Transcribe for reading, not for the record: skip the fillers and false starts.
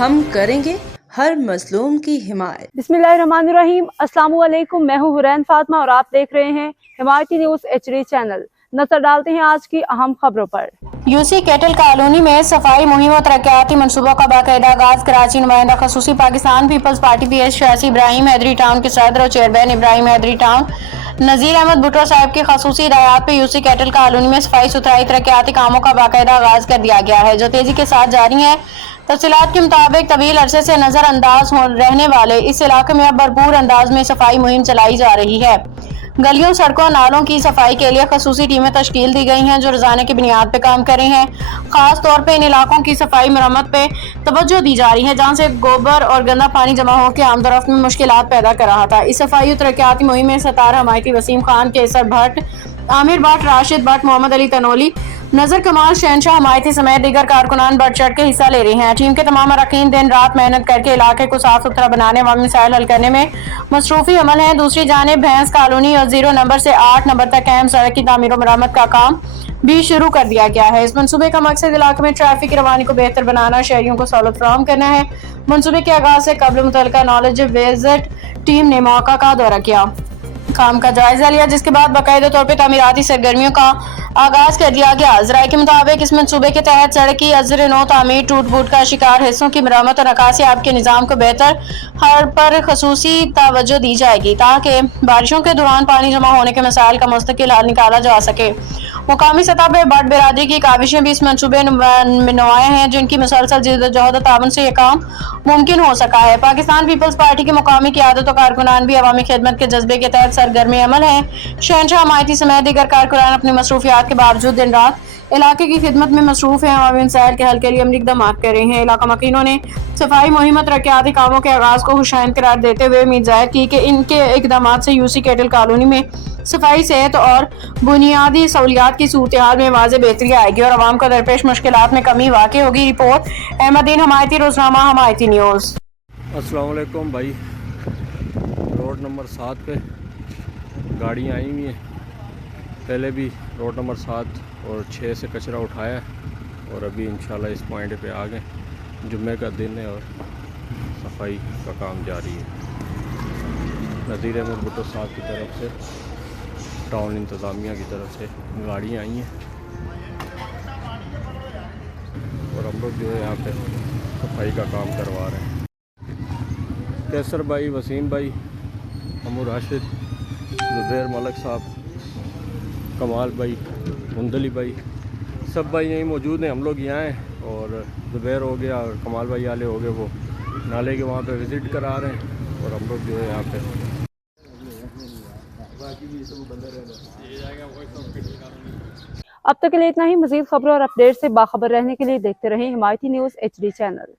हम करेंगे हर मजलूम की हिमायत। बिस्मिल्लाहिर्रहमानिर्रहीम। अस्सलाम वालेकुम। मैं हूँ हुरैन फातिमा और आप देख रहे हैं हिमायती न्यूज़ HD चैनल। नजर डालते हैं आज की अहम खबरों पर। यूसी कैटल कॉलोनी में सफाई मुहिम और तरक्याती मनसूबों का बाकायदा आगाज। कराची नुमाइंदा खसूसी पाकिस्तान पीपल्स पार्टी PS शासी इब्राहिम हैदरी टाउन के सदर और चेयरमैन इब्राहिम हैदरी टाउन नज़ीर अहमद भुट्टो साहब की खसूसी हिदायत पे यूसी कैटल कॉलोनी में सफाई सुथराई तरक्याती कामों का बाकायदा आगाज कर दिया गया है, जो तेजी के साथ जारी है। तफसीलात के मुताबिक तवील अरसे से नजरअंदाज रहने वाले इस इलाके में अब भरपूर अंदाज में सफाई मुहिम चलाई जा रही है। गलियों, सड़कों, नालों की सफाई के लिए खसूसी टीमें तश्कील दी गई हैं, जो रोजाना की बुनियाद पे काम कर रही हैं। खास तौर पे इन इलाकों की सफाई मरम्मत पे तवज्जो दी जा रही है, जहाँ से गोबर और गंदा पानी जमा होकर आमदोरफ्त में मुश्किलात पैदा कर रहा था। इस सफाई और तरक्याती मुहिम में सतार हमायती, वसीम खान, केसर भट्ट, आमिर भट्ट, राशिद भट्ट, मोहम्मद अली तनोली, नजर कमाल, शहनशाह हमायती समेत दीगर कारकुनान बढ़ चढ़ के हिस्सा ले रहे हैं। टीम के तमाम अरकान दिन रात मेहनत करके इलाके को साफ सुथरा बनाने व मसाइल हल करने में मसरूफी अमल है। दूसरी जानिब भैंस कॉलोनी और 0 नंबर से 8 नंबर तक अहम सड़क की तामीर और मरम्मत का काम भी शुरू कर दिया गया है। इस मनसूबे का मकसद इलाके में ट्रैफिक की रवानी को बेहतर बनाना, शहरियों को सहूलत फराहम करना है। मनसूबे के आगाज से कबल मुतल्लिका नॉलेज विजिट टीम ने मौका का दौरा किया, काम का जायजा लिया, जिसके बाद बाकायदा तौर पर तामीराती सरगर्मियों का आगाज कर दिया गया। ज़राए के मुताबिक इस मंसूबे के तहत सड़क की अज़र नो तामीर, टूट फूट का शिकार हिस्सों की मरम्मत और नकासी आब के निज़ाम को बेहतर हर पर खसूसी तवज्जो दी जाएगी, ताकि बारिशों के दौरान पानी जमा होने के मसाइल का मुस्तकिल हल निकाला जा सके। मुकामी सतह पर भट्ट बिरादरी की काविशें भी इस मंसूबे में नुमाया हैं, जिनकी मुसलसल जिद्दोजहद और ताउन से यह काम मुमकिन हो सका है। पाकिस्तान पीपल्स पार्टी की मुकामी क़यादत और कारकुनान भी अवामी खिदमत के जज्बे के तहत सरगर्म अमल हैं। शहनशाह हमायती समेत दीगर कारकुनान अपनी मसरूफियात के बावजूद दिन रात इलाके की खिदमत में मसरूफ हैं और मसाइल के हल के लिए अमली इक़दाम कर रहे हैं। इलाका मकीनों ने सफाई मुहिम और तरक्याती कामों के आगाज को खुशाइन करार देते हुए उम्मीद जाहिर की कि इनके इक़दाम से यूसी कैटल कॉलोनी में सफाई, सेहत और बुनियादी सहूलियात की सूरत-ए-हाल में वाज़ेह बेहतरी आएगी और आवाम को दरपेश मुश्किलात में कमी वाक़ई होगी। रिपोर्ट अहमदीन हमायती, रोज़नामा हमायती न्यूज़। अस्सलाम वालेकुम भाई। रोड नंबर 7 पे गाड़ियाँ आई हुई हैं। पहले भी रोड नंबर 7 और 6 से कचरा उठाया और अभी इंशाल्लाह इस पॉइंट पे आ गए। जुम्मे का दिन है और सफाई का काम जारी है। नज़ीर अहमद भुट्टो साहब की तरफ से, टाउन इंतज़ामिया की तरफ से गाड़ियाँ आई हैं और हम लोग जो है यहाँ पे सफाई का काम करवा रहे हैं। केसर भाई, वसीम भाई, अमू राशिद, जुबैर मलक साहब, कमाल भाई, मुंदली भाई, सब भाई यहीं मौजूद हैं। हम लोग यहाँ हैं और जुबैर हो गया और कमाल भाई वाले हो गए, वो नाले के वहाँ पे विज़िट करा रहे हैं और हम लोग जो है यहाँ पे अब तक के लिए इतना ही। मज़ीद खबरों और अपडेट से बाखबर रहने के लिए देखते रहें हिमायती न्यूज़ HD चैनल।